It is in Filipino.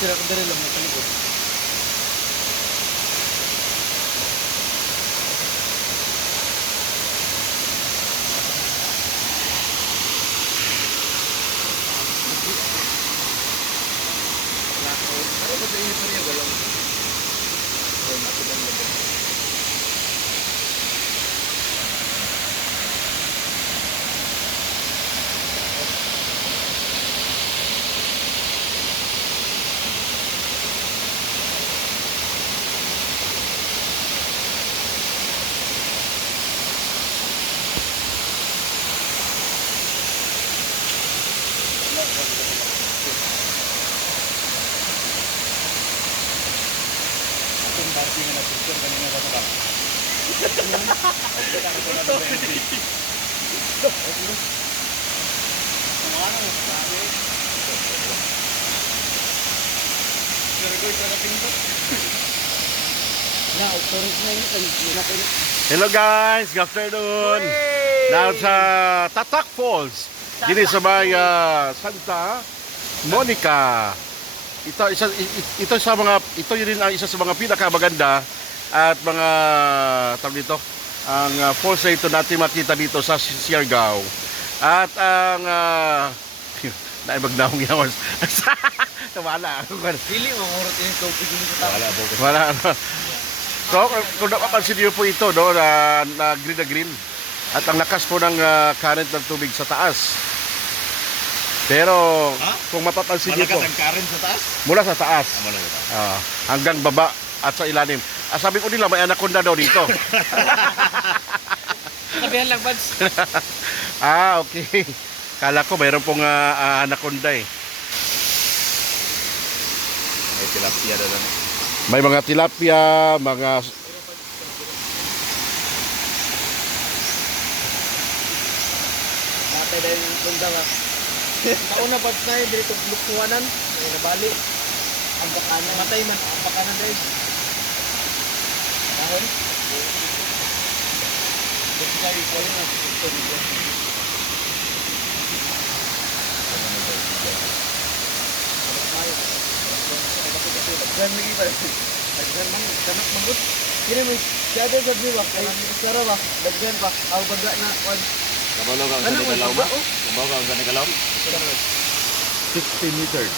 Sira ko dali lang sa likod. Ano ba tayo pa niya galang? Ay, matilang na ba? Itong party na picture kanina ba ito? Hello guys, good afternoon. Now sa Tatak Falls. Dito sa may Santa Monica. Ito yun din ang isa sa mga pinakamaganda at mga tawag dito, ang falls na ito natin makita dito sa Siargao. At ang naibag na akong yawas. Wala. Pili mo, murot yung tubig yung sa tao. Wala. So, kung napapansin niyo po ito, no, na green. At ang lakas po ng current ng tubig sa taas. Pero, kung mapapansin niyo po, Malakas ang current sa taas? mula sa taas, Mula sa taas. hanggang baba at sa ilalim. Sabi ko nila, may anaconda daw dito. Sabihan lang, Bads. Okay. Kala ko mayroon pong anaconda eh. May tilapia na lang. May mga tilapia, mga... Matay na yung bunda ba? Nauna Bads na yun, dito luksuanan. May nabali. Ang bakanan. Matay man, ang bakanan dahil. Dahil? Kasi sabi ko yun, ito dito. Daghan lagi ba? Daghan man, kanak mangut. Kini mo, kada sa ba? Ay, sara ba? Daghan pa. Aw baga na kwan. Kabalo ka ang Ano sa mo Nigalaw ba? ba? Kabalo ka ang sa Nigalaw? 60 meters.